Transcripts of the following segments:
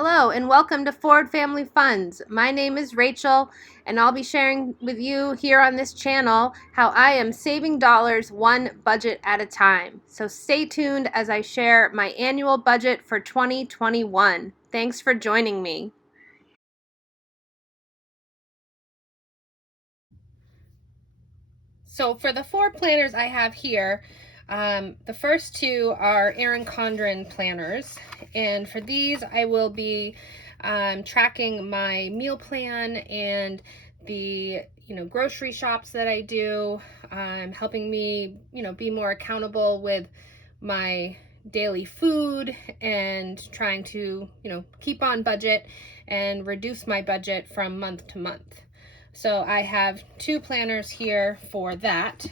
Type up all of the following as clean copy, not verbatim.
Hello and welcome to Ford Family Funds. My name is Rachel and I'll be sharing with you here on this channel how I am saving dollars one budget at a time. So stay tuned as I share my annual budget for 2021. Thanks for joining me. So for the four planners I have here, the first two are Erin Condren planners, and for these I will be tracking my meal plan and the grocery shops that I do, helping me be more accountable with my daily food and trying to keep on budget and reduce my budget from month to month. So I have two planners here for that.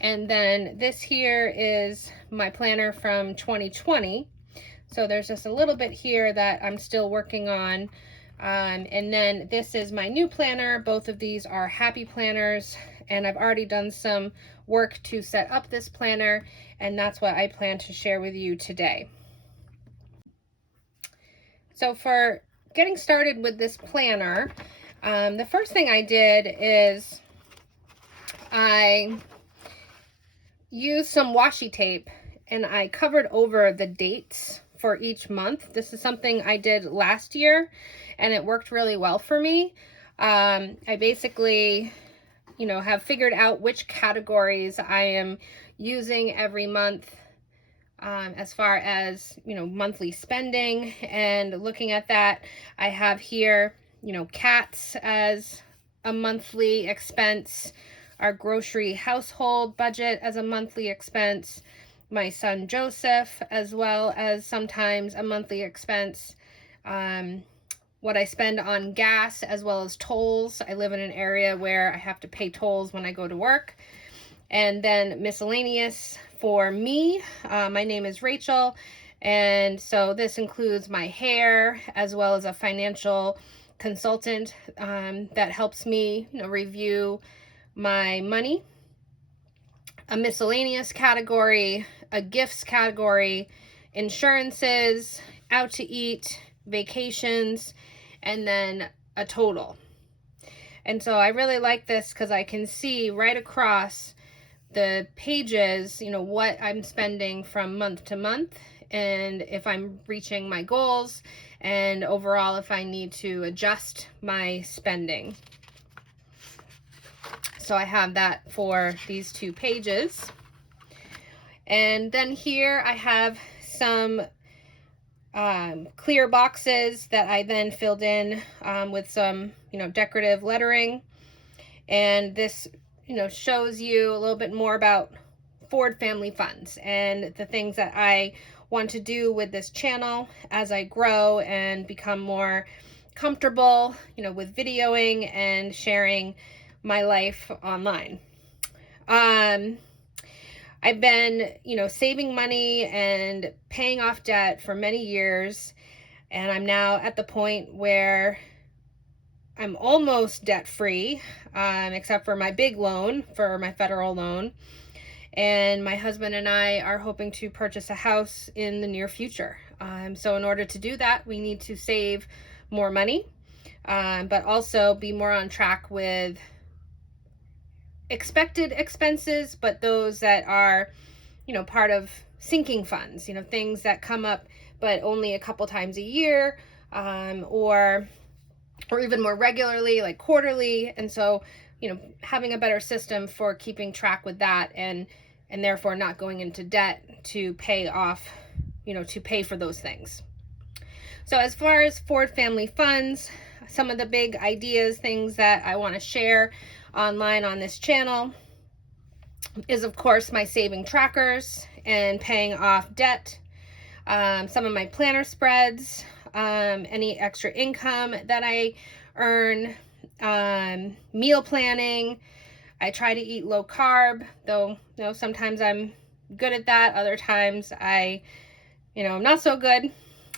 And then this here is my planner from 2020. So there's just a little bit here that I'm still working on. And then this is my new planner. Both of these are happy planners, and I've already done some work to set up this planner, and that's what I plan to share with you today. So for getting started with this planner, the first thing I did is I used some washi tape and I covered over the dates for each month. This is something I did last year and it worked really well for me. I basically, have figured out which categories I am using every month as far as, monthly spending. And looking at that, I have here cats as a monthly expense, our grocery household budget as a monthly expense, my son Joseph as well as sometimes a monthly expense, what I spend on gas as well as tolls. I live in an area where I have to pay tolls when I go to work. And then miscellaneous for me. My name is Rachel, and so this includes my hair as well as a financial consultant that helps me review my money, a miscellaneous category, a gifts category, insurances, out to eat, vacations, and then a total. And so I really like this because I can see right across the pages, what I'm spending from month to month, and if I'm reaching my goals, and overall if I need to adjust my spending. So I have that for these two pages. And then here I have some clear boxes that I then filled in with some decorative lettering. And this shows you a little bit more about Ford Family Funds and the things that I want to do with this channel as I grow and become more comfortable, with videoing and sharing my life online. I've been, saving money and paying off debt for many years, and I'm now at the point where I'm almost debt-free, except for my big loan, for my federal loan. And my husband and I are hoping to purchase a house in the near future. So in order to do that, we need to save more money, but also be more on track with expected expenses, but those that are, part of sinking funds, things that come up, but only a couple times a year, or even more regularly, like quarterly. And so, having a better system for keeping track with that and therefore not going into debt to pay off, to pay for those things. So as far as Ford Family Funds, some of the big ideas, things that I want to share online on this channel is, of course, my saving trackers and paying off debt, some of my planner spreads, any extra income that I earn, meal planning. I try to eat low carb, though sometimes I'm good at that, other times I'm not so good.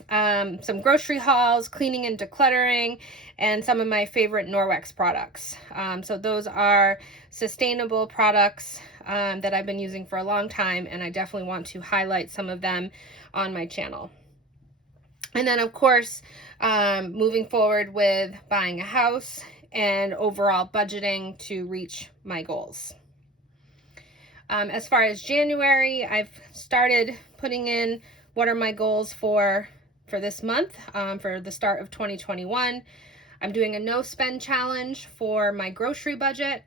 Some grocery hauls, cleaning and decluttering, and some of my favorite Norwex products. So those are sustainable products that I've been using for a long time, and I definitely want to highlight some of them on my channel. And then, of course, moving forward with buying a house and overall budgeting to reach my goals. As far as January, I've started putting in what are my goals for this month, for the start of 2021. I'm doing a no spend challenge for my grocery budget,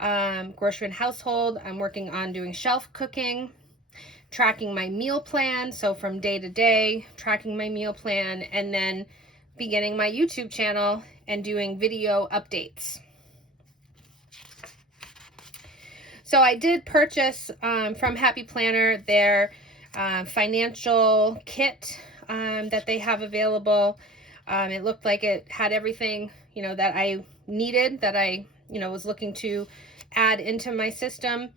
grocery and household. I'm working on doing shelf cooking, tracking my meal plan. So from day to day, tracking my meal plan, and then beginning my YouTube channel and doing video updates. So I did purchase from Happy Planner their financial kit that they have available. It looked like it had everything, that I needed, that I, was looking to add into my system.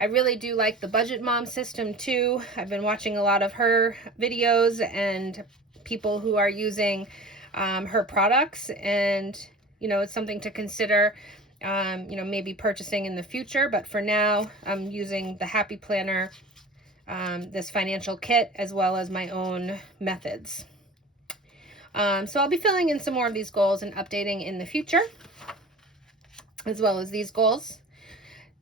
I really do like the Budget Mom system too. I've been watching a lot of her videos and people who are using her products, and, it's something to consider. Maybe purchasing in the future, but for now, I'm using the Happy Planner, this financial kit, as well as my own methods. So I'll be filling in some more of these goals and updating in the future, as well as these goals.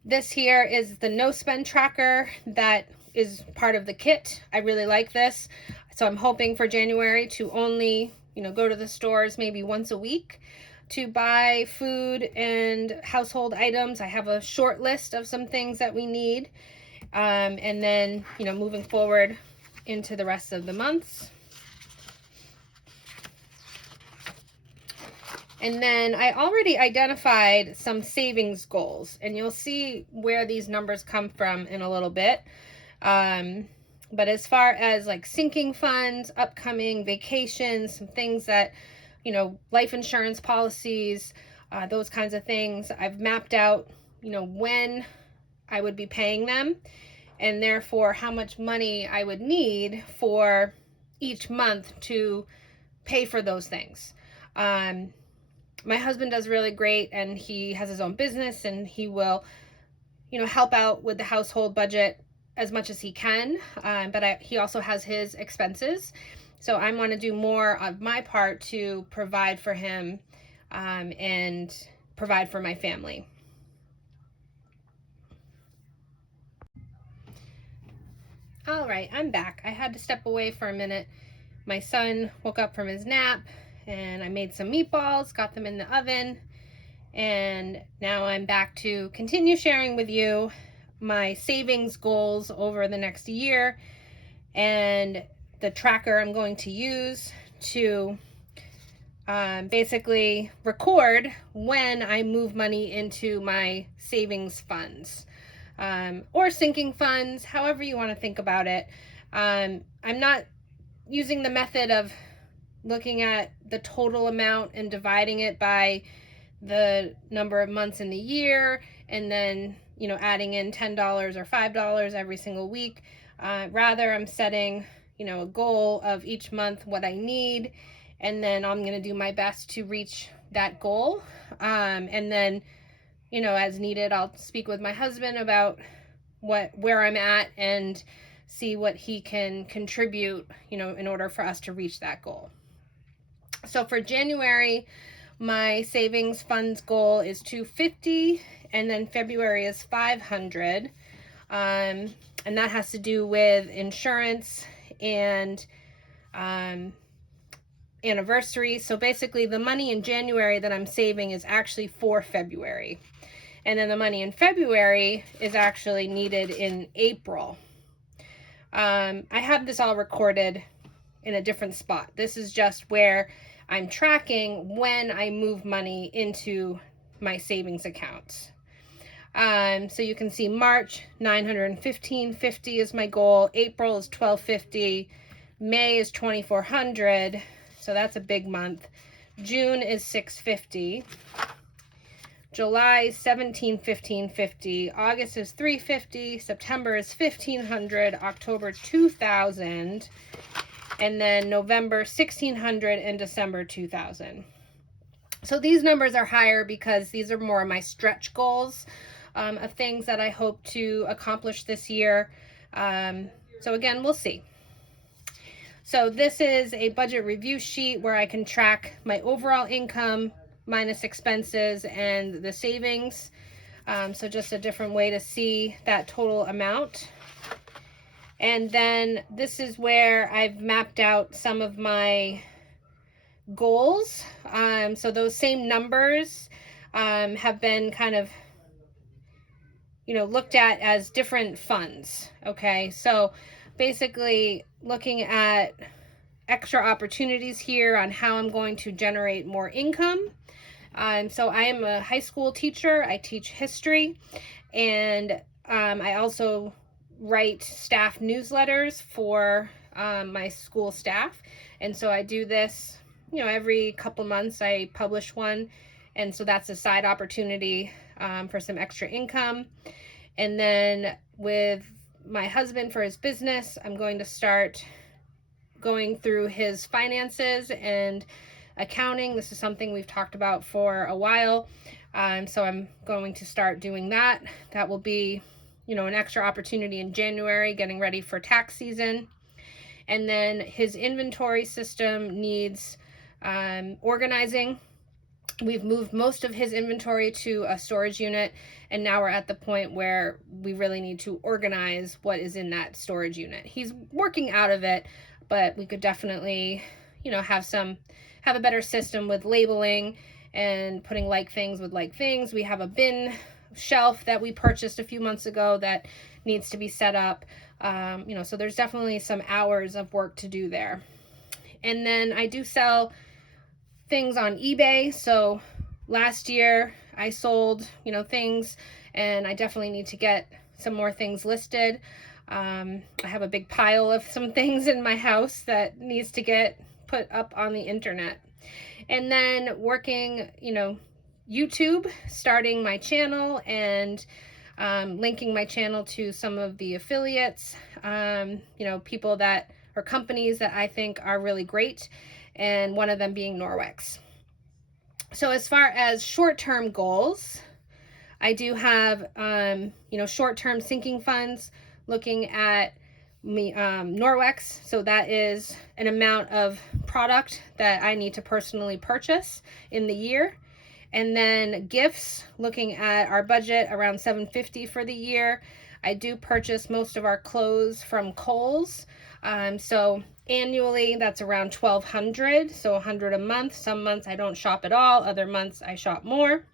This here is the no spend tracker that is part of the kit. I really like this. So I'm hoping for January to only, go to the stores maybe once a week to buy food and household items. I have a short list of some things that we need. And then, moving forward into the rest of the months. And then I already identified some savings goals, and you'll see where these numbers come from in a little bit. But as far as like sinking funds, upcoming vacations, some things that, life insurance policies, those kinds of things, I've mapped out, when I would be paying them, and therefore how much money I would need for each month to pay for those things. My husband does really great, and he has his own business, and he will, help out with the household budget as much as he can. But he also has his expenses. So I want to do more of my part to provide for him, and provide for my family. All right, I'm back. I had to step away for a minute. My son woke up from his nap, and I made some meatballs, got them in the oven, and now I'm back to continue sharing with you my savings goals over the next year, and the tracker I'm going to use to basically record when I move money into my savings funds, or sinking funds, however you want to think about it. I'm not using the method of looking at the total amount and dividing it by the number of months in the year, and then, adding in $10 or $5 every single week. Rather, I'm setting, a goal of each month what I need, and then I'm going to do my best to reach that goal. And then, as needed, I'll speak with my husband about where I'm at and see what he can contribute, in order for us to reach that goal. So for January, my savings funds goal is $250, and then February is $500. And that has to do with insurance and anniversary. So basically the money in January that I'm saving is actually for February. And then the money in February is actually needed in April. I have this all recorded in a different spot. This is just where I'm tracking when I move money into my savings accounts. So you can see March, $915.50 is my goal. April is $1,250. May is $2,400. So that's a big month. June is $650. July is $1,715.50. August is $350. September is $1,500. October $2,000. And then November $1,600 and December $2,000. So these numbers are higher because these are more of my stretch goals, of things that I hope to accomplish this year. So again, we'll see. So this is a budget review sheet where I can track my overall income minus expenses and the savings. So just a different way to see that total amount. And then this is where I've mapped out some of my goals. So those same numbers have been kind of, looked at as different funds. Okay, so basically looking at extra opportunities here on how I'm going to generate more income. So I am a high school teacher. I teach history, and I also write staff newsletters for my school staff. And so I do this, every couple months I publish one. And so that's a side opportunity for some extra income. And then with my husband for his business, I'm going to start going through his finances and accounting. This is something we've talked about for a while. So I'm going to start doing that. That will be, an extra opportunity in January, getting ready for tax season. And then his inventory system needs organizing. We've moved most of his inventory to a storage unit, and now we're at the point where we really need to organize what is in that storage unit. He's working out of it, but we could definitely, have a better system with labeling and putting like things with like things. We have a bin shelf that we purchased a few months ago that needs to be set up. So there's definitely some hours of work to do there. And then I do sell things on eBay. So last year I sold, things, and I definitely need to get some more things listed. I have a big pile of some things in my house that needs to get put up on the internet. And then working, YouTube, starting my channel and linking my channel to some of the affiliates, people that or companies that I think are really great, and one of them being Norwex. So as far as short-term goals, I do have, short-term sinking funds, looking at Norwex. So that is an amount of product that I need to personally purchase in the year. And then gifts, looking at our budget around $750 for the year. I do purchase most of our clothes from Kohl's. So annually that's around $1,200, so $100 a month. Some months I don't shop at all, other months I shop more.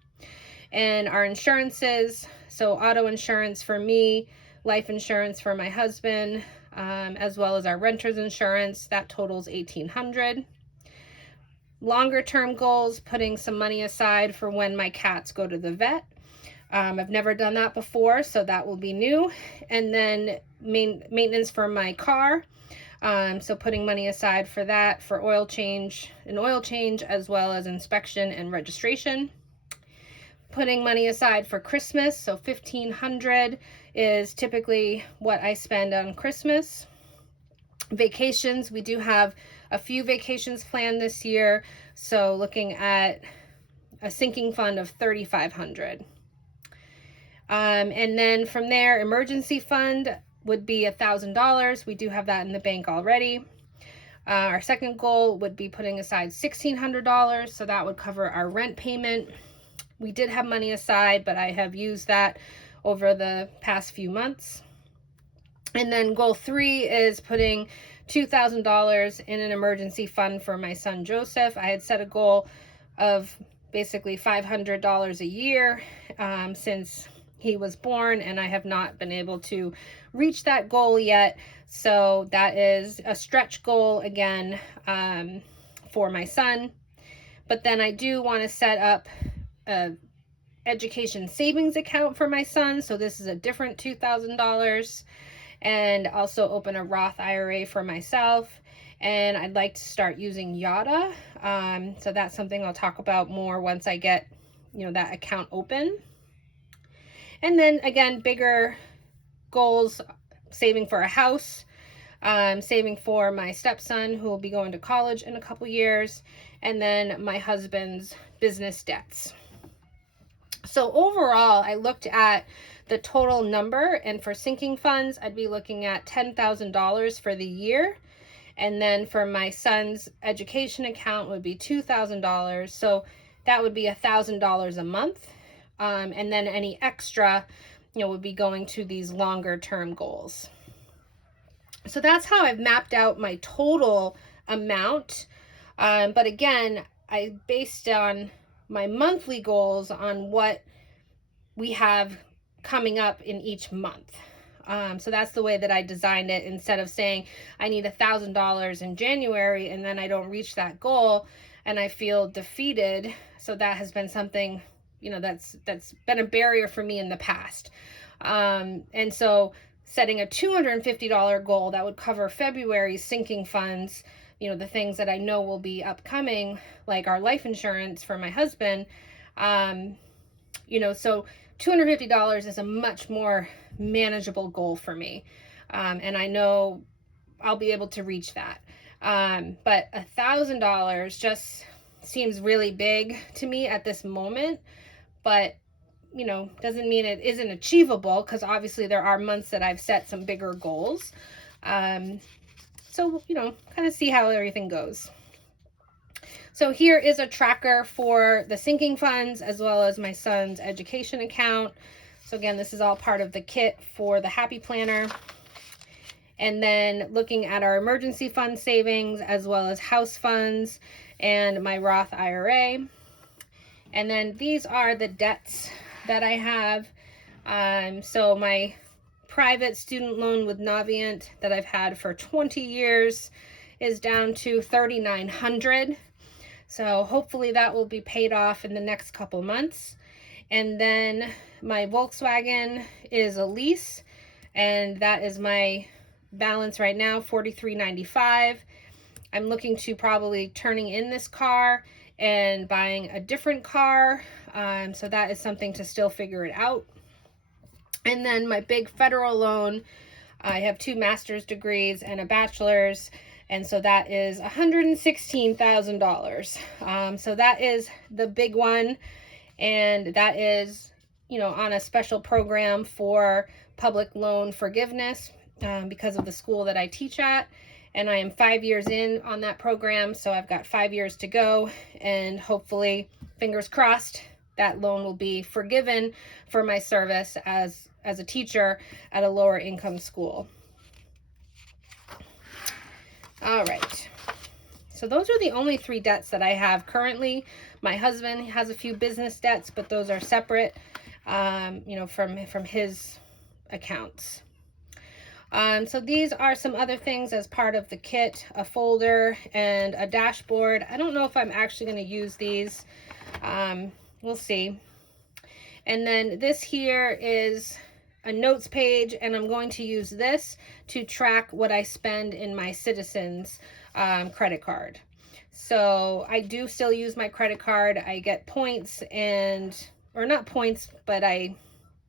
And our insurances, so auto insurance for me, life insurance for my husband, as well as our renter's insurance, that totals $1,800. Longer term goals, putting some money aside for when my cats go to the vet. I've never done that before, so that will be new. And then maintenance for my car. So putting money aside for that, for an oil change, as well as inspection and registration. Putting money aside for Christmas, so $1,500 is typically what I spend on Christmas. Vacations, we do have a few vacations planned this year, so looking at a sinking fund of $3,500. And then from there, emergency fund would be $1,000. We do have that in the bank already. Our second goal would be putting aside $1,600, so that would cover our rent payment. We did have money aside, but I have used that over the past few months. And then goal 3 is putting $2,000 in an emergency fund for my son Joseph. I had set a goal of basically $500 a year since he was born, and I have not been able to reach that goal yet. So that is a stretch goal again for my son. But then I do want to set up a education savings account for my son. So this is a different $2,000, and also open a Roth IRA for myself. And I'd like to start using Yada. So that's something I'll talk about more once I get, that account open. And then again, bigger goals, saving for a house, saving for my stepson who will be going to college in a couple years, and then my husband's business debts. So overall, I looked at the total number, and for sinking funds, I'd be looking at $10,000 for the year. And then for my son's education account would be $2,000. So that would be $1,000 a month. And then any extra, would be going to these longer term goals. So that's how I've mapped out my total amount. But again, I based on my monthly goals on what we have coming up in each month. So that's the way that I designed it, instead of saying I need $1,000 in January and then I don't reach that goal and I feel defeated. So that has been something, that's been a barrier for me in the past. And so setting a $250 goal that would cover February's sinking funds, the things that I know will be upcoming, like our life insurance for my husband, so $250 is a much more manageable goal for me. And I know I'll be able to reach that. But $1,000 just seems really big to me at this moment, but doesn't mean it isn't achievable, because obviously there are months that I've set some bigger goals. So, kind of see how everything goes. So here is a tracker for the sinking funds as well as my son's education account. So again, this is all part of the kit for the Happy Planner. And then looking at our emergency fund savings as well as house funds and my Roth IRA. And then these are the debts that I have. So my private student loan with Navient that I've had for 20 years is down to $3,900. So hopefully that will be paid off in the next couple months. And then my Volkswagen is a lease, and that is my balance right now, $43.95. I'm looking to probably turning in this car and buying a different car. So that is something to still figure it out. And then my big federal loan, I have 2 master's degrees and a bachelor's. And so that is $116,000. So that is the big one. And that is, on a special program for public loan forgiveness because of the school that I teach at. And I am 5 years in on that program. So I've got 5 years to go. And hopefully, fingers crossed, that loan will be forgiven for my service as a teacher at a lower income school. All right, so those are the only 3 debts that I have currently. My husband has a few business debts, but those are separate, from his accounts. So these are some other things as part of the kit: a folder and a dashboard. I don't know if I'm actually going to use these. We'll see. And then this here is a notes page, and I'm going to use this to track what I spend in my Citizens credit card. So I do still use my credit card. I get points, or not points, but I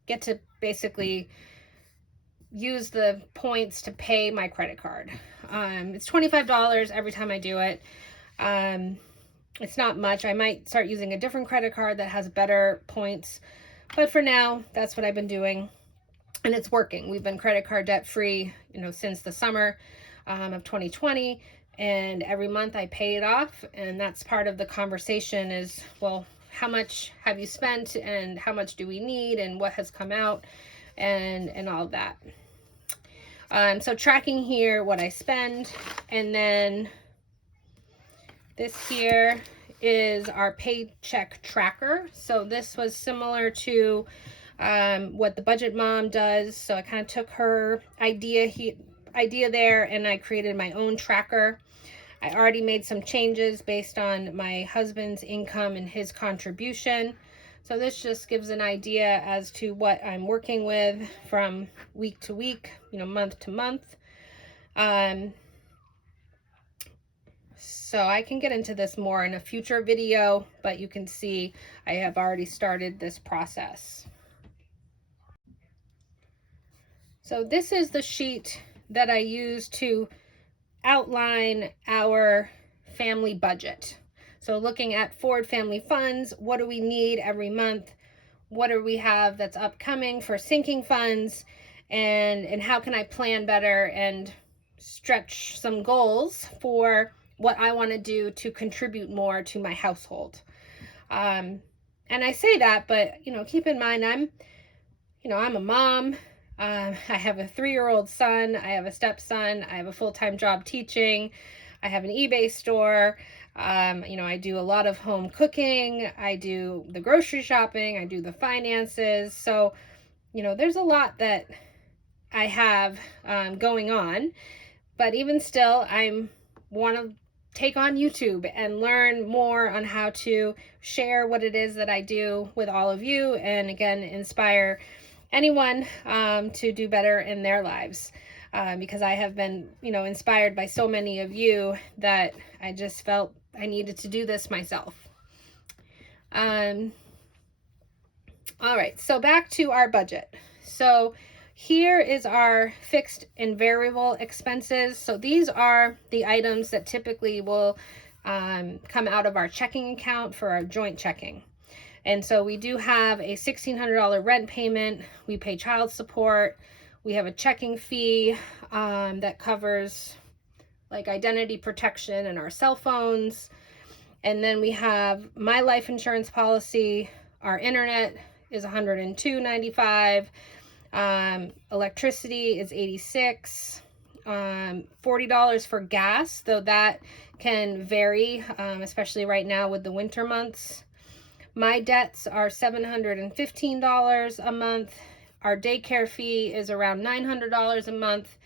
get to basically use the points to pay my credit card. It's $25 every time I do it. It's not much. I might start using a different credit card that has better points, but for now, that's what I've been doing. And it's working. We've been credit card debt free, since the summer of 2020. And every month I pay it off. And that's part of the conversation is, well, how much have you spent and how much do we need and what has come out and all of that. So tracking here what I spend. And then this here is our Paycheck Tracker. So this was similar to what the Budget Mom does. So I kind of took her idea there, and I created my own tracker. I already made some changes based on my husband's income and his contribution. So this just gives an idea as to what I'm working with from week to week, month to month. So I can get into this more in a future video, but you can see I have already started this process. So this is the sheet that I use to outline our family budget. So looking at Ford Family Funds, what do we need every month? What do we have that's upcoming for sinking funds? And how can I plan better and stretch some goals for what I want to do to contribute more to my household. And I say that, but, keep in mind, I'm a mom. I have a 3-year-old son. I have a stepson. I have a full-time job teaching. I have an eBay store. I do a lot of home cooking. I do the grocery shopping. I do the finances. So, there's a lot that I have going on. But even still, I want to take on YouTube and learn more on how to share what it is that I do with all of you, and again, inspire anyone to do better in their lives, because I have been, inspired by so many of you that I just felt I needed to do this myself. All right, so back to our budget. So here is our fixed and variable expenses. So these are the items that typically will come out of our checking account for our joint checking. And so we do have a $1,600 rent payment. We pay child support. We have a checking fee that covers like identity protection and our cell phones. And then we have my life insurance policy. Our internet is $102.95. Electricity is $86. $40 for gas, though that can vary, especially right now with the winter months. My debts are $715 a month. Our daycare fee is around $900 a month.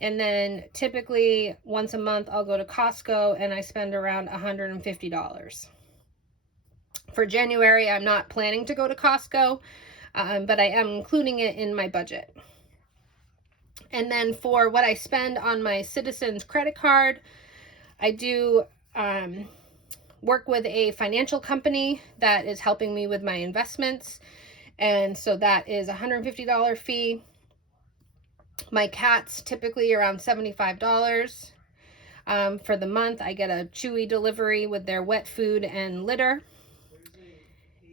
And then typically once a month I'll go to Costco and I spend around $150. For January, I'm not planning to go to Costco, but I am including it in my budget. And then for what I spend on my Citizens credit card, I do work with a financial company that is helping me with my investments. And so that is a $150 fee. My cats typically around $75. For the month, I get a Chewy delivery with their wet food and litter.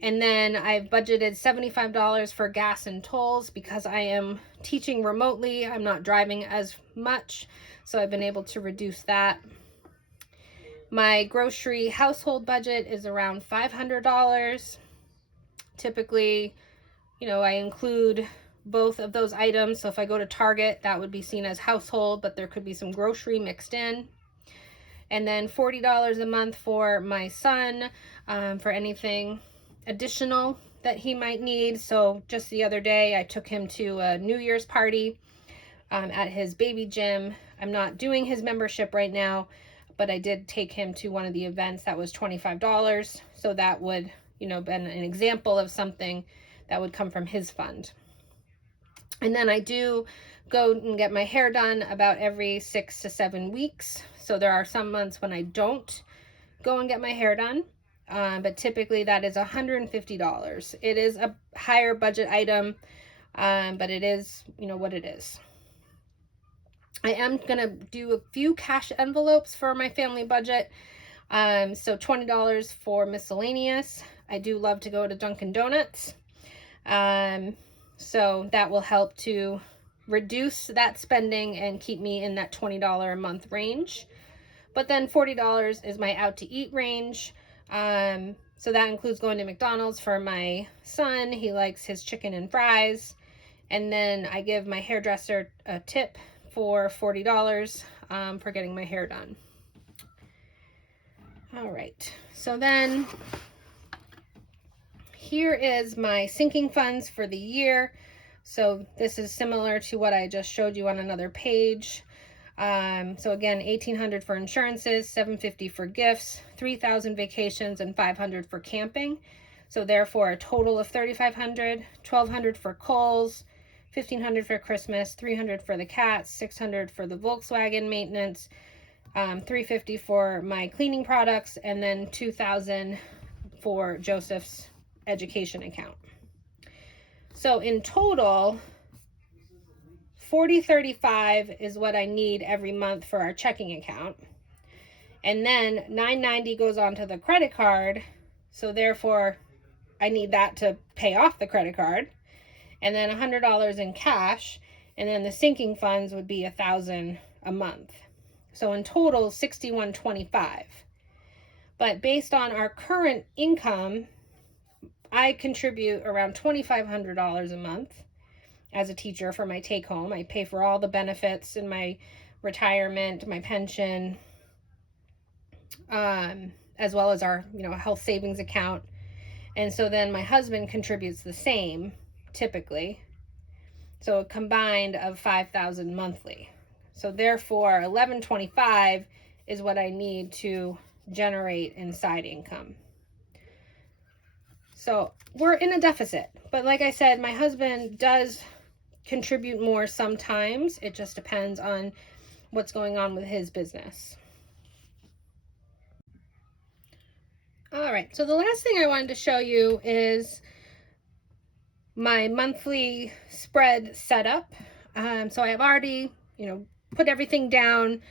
And then I've budgeted $75 for gas and tolls because I am teaching remotely. I'm not driving as much, so I've been able to reduce that. My grocery household budget is around $500. Typically, I include both of those items. So if I go to Target, that would be seen as household, but there could be some grocery mixed in. And then $40 a month for my son, for anything additional that he might need. So just the other day, I took him to a New Year's party at his baby gym. I'm not doing his membership right now, but I did take him to one of the events that was $25. So that would, been an example of something that would come from his fund. And then I do go and get my hair done about every 6 to 7 weeks. So there are some months when I don't go and get my hair done. But typically that is $150. It is a higher budget item, but it is, what it is. I am going to do a few cash envelopes for my family budget. So $20 for Miscellaneous. I do love to go to Dunkin' Donuts. So that will help to reduce that spending and keep me in that $20 a month range. But then $40 is my out to eat range. So that includes going to McDonald's for my son. He likes his chicken and fries. And then I give my hairdresser a tip for $40 for getting my hair done. All right, so then here is my sinking funds for the year. So this is similar to what I just showed you on another page. So again, $1,800 for insurances, $750 for gifts, $3,000 vacations, and $500 for camping. So therefore a total of $3,500, $1,200 for Kohl's, $1,500 for Christmas, $300 for the cats, $600 for the Volkswagen maintenance, $350 for my cleaning products, and then $2,000 for Joseph's education account. So in total, $40.35 is what I need every month for our checking account. And then $9.90 goes onto the credit card. So therefore, I need that to pay off the credit card. And then $100 in cash. And then the sinking funds would be $1,000 a month. So in total, $61.25. But based on our current income, I contribute around $2,500 a month as a teacher for my take home. I pay for all the benefits in my retirement, my pension, as well as our, health savings account. And so then my husband contributes the same, typically. So a combined of $5,000 monthly. So therefore, $1,125 is what I need to generate in side income. So we're in a deficit. But like I said, my husband does contribute more sometimes. It just depends on what's going on with his business. All right, so the last thing I wanted to show you is my monthly spread setup. So I have already, put everything down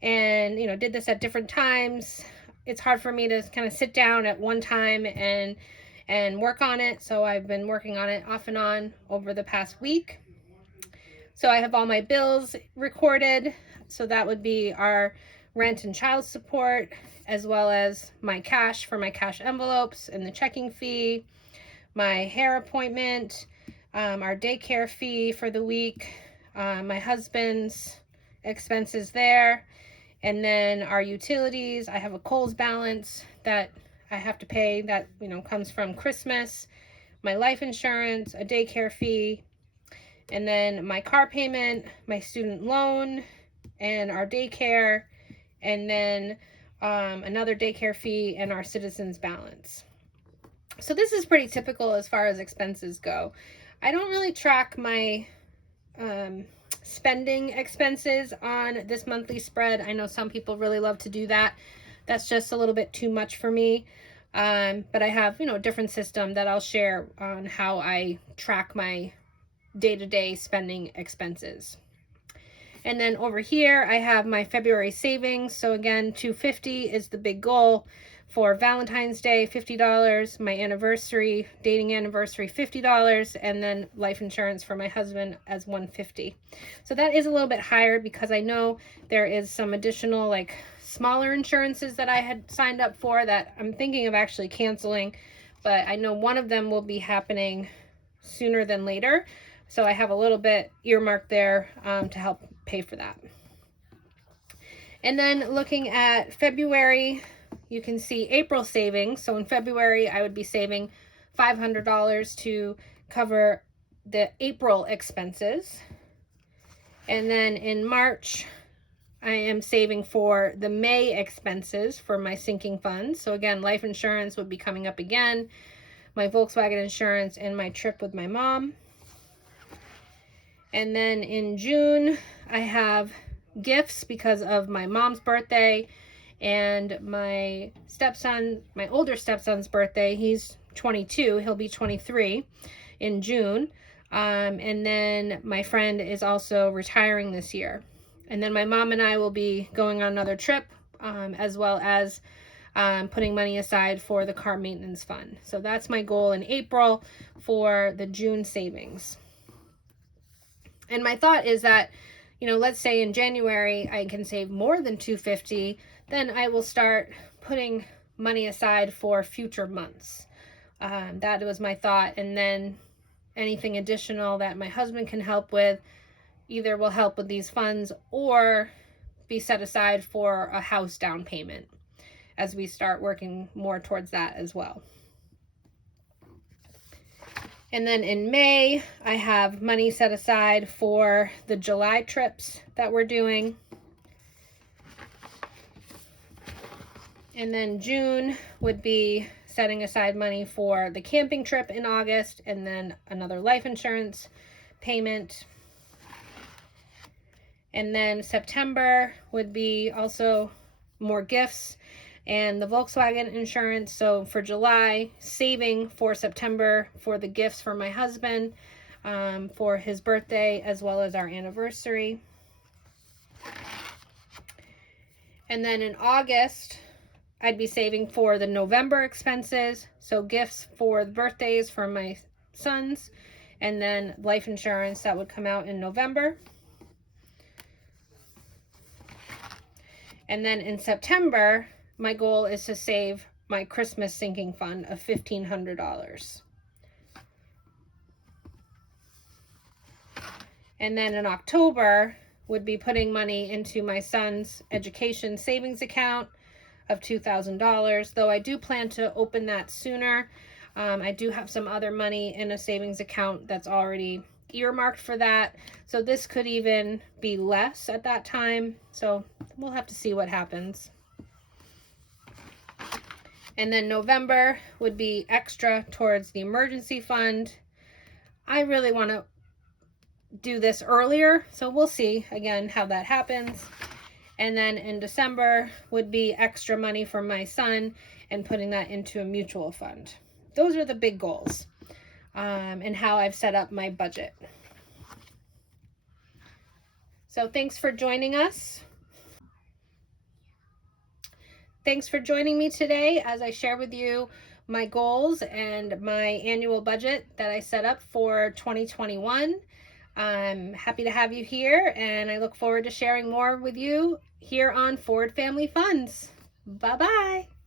and, did this at different times. It's hard for me to kind of sit down at one time and work on it. So I've been working on it off and on over the past week. So I have all my bills recorded. So that would be our rent and child support, as well as my cash for my cash envelopes and the checking fee, my hair appointment, our daycare fee for the week, my husband's expenses there, and then our utilities. I have a Kohl's balance that I have to pay that, comes from Christmas, my life insurance, a daycare fee, and then my car payment, my student loan, and our daycare, and then another daycare fee and our citizens balance. So this is pretty typical as far as expenses go. I don't really track my spending expenses on this monthly spread. I know some people really love to do that. That's just a little bit too much for me. But I have, a different system that I'll share on how I track my day-to-day spending expenses. And then over here, I have my February savings. So again, $250 is the big goal. For Valentine's Day, $50, my anniversary, dating anniversary, $50, and then life insurance for my husband as $150. So that is a little bit higher because I know there is some additional like smaller insurances that I had signed up for that I'm thinking of actually canceling, but I know one of them will be happening sooner than later. So I have a little bit earmarked there to help pay for that. And then looking at February, you can see April savings. So in February, I would be saving $500 to cover the April expenses. And then in March, I am saving for the May expenses for my sinking funds. So again, life insurance would be coming up again, my Volkswagen insurance, and my trip with my mom. And then in June, I have gifts because of my mom's birthday and my older stepson's birthday. He's 22, he'll be 23 in June. And then my friend is also retiring this year. And then my mom and I will be going on another trip, as well as putting money aside for the car maintenance fund. So that's my goal in April for the June savings. And my thought is that, let's say in January I can save more than $250, then I will start putting money aside for future months. That was my thought. And then anything additional that my husband can help with either will help with these funds or be set aside for a house down payment as we start working more towards that as well. And then in May, I have money set aside for the July trips that we're doing. And then June would be setting aside money for the camping trip in August, and then another life insurance payment. And then September would be also more gifts and the Volkswagen insurance. So for July, saving for September for the gifts for my husband, for his birthday, as well as our anniversary. And then in August, I'd be saving for the November expenses. So gifts for the birthdays for my sons, and then life insurance that would come out in November. And then in September, my goal is to save my Christmas sinking fund of $1,500. And then in October, would be putting money into my son's education savings account of $2,000, though I do plan to open that sooner. I do have some other money in a savings account that's already earmarked for that, so this could even be less at that time, so we'll have to see what happens. And then November would be extra towards the emergency fund. I really want to do this earlier, so we'll see again how that happens. And then in December would be extra money for my son and putting that into a mutual fund. Those are the big goals, and how I've set up my budget. So thanks for joining us. Thanks for joining me today as I share with you my goals and my annual budget that I set up for 2021. I'm happy to have you here, and I look forward to sharing more with you here on Ford Family Funds. Bye-bye.